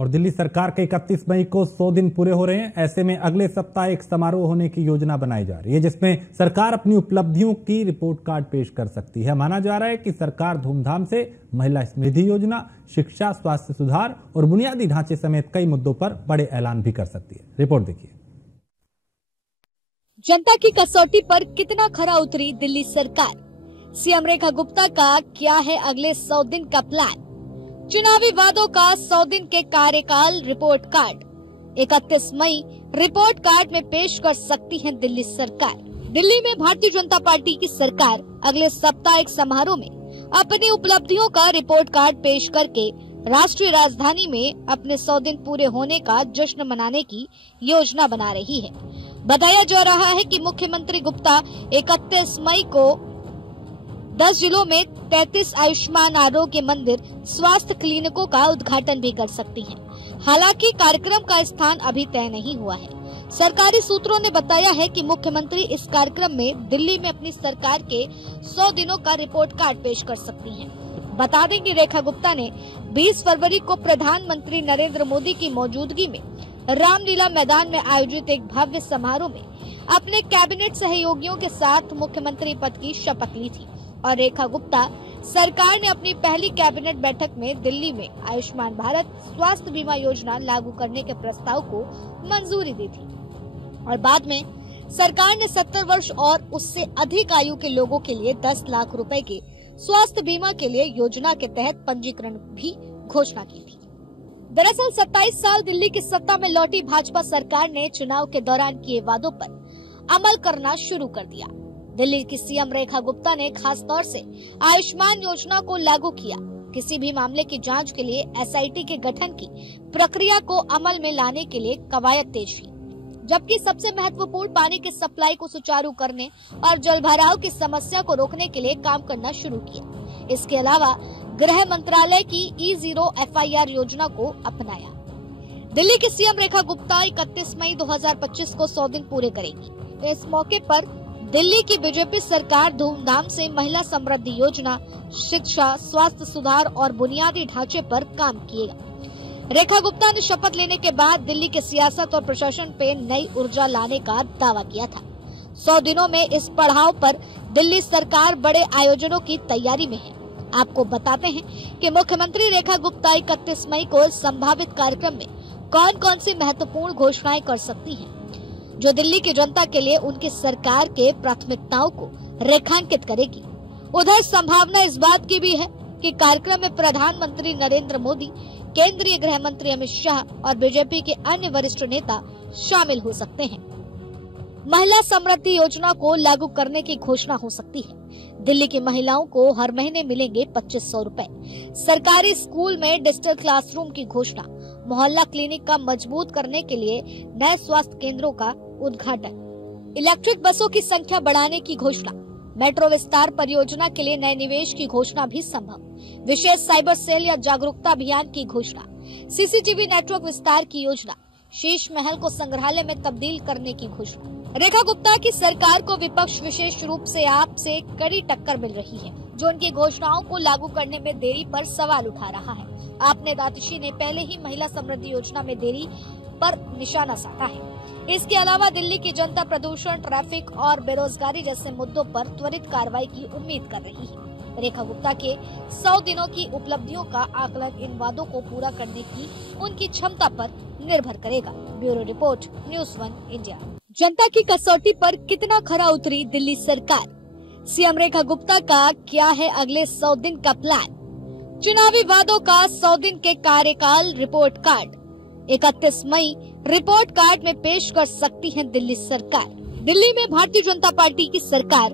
और दिल्ली सरकार के 31 मई को 100 दिन पूरे हो रहे हैं। ऐसे में अगले सप्ताह एक समारोह होने की योजना बनाई जा रही है, जिसमें सरकार अपनी उपलब्धियों की रिपोर्ट कार्ड पेश कर सकती है। माना जा रहा है कि सरकार धूमधाम से महिला समृद्धि योजना, शिक्षा, स्वास्थ्य सुधार और बुनियादी ढांचे समेत कई मुद्दों पर बड़े ऐलान भी कर सकती है। रिपोर्ट देखिए। जनता की कसौटी पर कितना खरा उतरी दिल्ली सरकार। सीएम रेखा गुप्ता का क्या है अगले 100 दिन का प्लान। चुनावी वादों का 100 दिन के कार्यकाल रिपोर्ट कार्ड 31 मई रिपोर्ट कार्ड में पेश कर सकती है दिल्ली सरकार। दिल्ली में भारतीय जनता पार्टी की सरकार अगले सप्ताह एक समारोह में अपनी उपलब्धियों का रिपोर्ट कार्ड पेश करके राष्ट्रीय राजधानी में अपने 100 दिन पूरे होने का जश्न मनाने की योजना बना रही है। बताया जा रहा है कि मुख्यमंत्री गुप्ता 31 मई को 10 जिलों में 33 आयुष्मान आरोग्य मंदिर स्वास्थ्य क्लिनिकों का उद्घाटन भी कर सकती हैं। हालांकि कार्यक्रम का स्थान अभी तय नहीं हुआ है। सरकारी सूत्रों ने बताया है कि मुख्यमंत्री इस कार्यक्रम में दिल्ली में अपनी सरकार के 100 दिनों का रिपोर्ट कार्ड पेश कर सकती हैं। बता दें कि रेखा गुप्ता ने 20 फरवरी को प्रधानमंत्री नरेंद्र मोदी की मौजूदगी में रामलीला मैदान में आयोजित एक भव्य समारोह में अपने कैबिनेट सहयोगियों के साथ मुख्यमंत्री पद की शपथ ली थी और रेखा गुप्ता सरकार ने अपनी पहली कैबिनेट बैठक में दिल्ली में आयुष्मान भारत स्वास्थ्य बीमा योजना लागू करने के प्रस्ताव को मंजूरी दी थी और बाद में सरकार ने 70 वर्ष और उससे अधिक आयु के लोगों के लिए 10 लाख रुपए के स्वास्थ्य बीमा के लिए योजना के तहत पंजीकरण भी घोषणा की थी। दरअसल 27 साल दिल्ली की सत्ता में लौटी भाजपा सरकार ने चुनाव के दौरान किए वादों पर अमल करना शुरू कर दिया। दिल्ली की सीएम रेखा गुप्ता ने खास तौर से आयुष्मान योजना को लागू किया। किसी भी मामले की जांच के लिए एसआईटी के गठन की प्रक्रिया को अमल में लाने के लिए कवायद तेज की, जबकि सबसे महत्वपूर्ण पानी की सप्लाई को सुचारू करने और जलभराव की समस्या को रोकने के लिए काम करना शुरू किया। इसके अलावा गृह मंत्रालय की E0 FIR योजना को अपनाया। दिल्ली की सीएम रेखा गुप्ता 31 मई 2025 को 100 दिन पूरे करेगी। इस मौके पर दिल्ली की बीजेपी सरकार धूमधाम से महिला समृद्धि योजना, शिक्षा, स्वास्थ्य सुधार और बुनियादी ढांचे पर काम किएगा। रेखा गुप्ता ने शपथ लेने के बाद दिल्ली के सियासत और प्रशासन पे नई ऊर्जा लाने का दावा किया था। 100 दिनों में इस पड़ाव पर दिल्ली सरकार बड़े आयोजनों की तैयारी में है। आपको बताते हैं कि मुख्यमंत्री रेखा गुप्ता 31 मई को संभावित कार्यक्रम में कौन कौन सी महत्वपूर्ण घोषणाएं कर सकती हैं, जो दिल्ली की जनता के लिए उनकी सरकार के प्राथमिकताओं को रेखांकित करेगी। उधर संभावना इस बात की भी है कि कार्यक्रम में प्रधानमंत्री नरेंद्र मोदी, केंद्रीय गृह मंत्री अमित शाह और बीजेपी के अन्य वरिष्ठ नेता शामिल हो सकते हैं। महिला समृद्धि योजना को लागू करने की घोषणा हो सकती है। दिल्ली की महिलाओं को हर महीने मिलेंगे 2500 रुपए। सरकारी स्कूल में डिजिटल क्लासरूम की घोषणा, मोहल्ला क्लिनिक का मजबूत करने के लिए नए स्वास्थ्य केंद्रों का उद्घाटन, इलेक्ट्रिक बसों की संख्या बढ़ाने की घोषणा, मेट्रो विस्तार परियोजना के लिए नए निवेश की घोषणा भी संभव, विशेष साइबर सेल या जागरूकता अभियान की घोषणा, सीसीटीवी नेटवर्क विस्तार की योजना, शीश महल को संग्रहालय में तब्दील करने की घोषणा। रेखा गुप्ता की सरकार को विपक्ष विशेष रूप से आप से कड़ी टक्कर मिल रही है, जो उनकी घोषणाओं को लागू करने में देरी पर सवाल उठा रहा है। आपने दातिशी ने पहले ही महिला समृद्धि योजना में देरी पर निशाना साधा है। इसके अलावा दिल्ली की जनता प्रदूषण, ट्रैफिक और बेरोजगारी जैसे मुद्दों पर त्वरित कार्रवाई की उम्मीद कर रही है। रेखा गुप्ता के 100 दिनों की उपलब्धियों का आकलन इन वादों को पूरा करने की उनकी क्षमता पर निर्भर करेगा। Bureau report, news 1 India. जनता की कसौटी पर कितना खरा उतरी दिल्ली सरकार। सीएम रेखा गुप्ता का क्या है अगले 100 दिन का प्लान। चुनावी वादों का 100 दिन के कार्यकाल रिपोर्ट कार्ड 31 मई रिपोर्ट कार्ड में पेश कर सकती है दिल्ली सरकार। दिल्ली में भारतीय जनता पार्टी की सरकार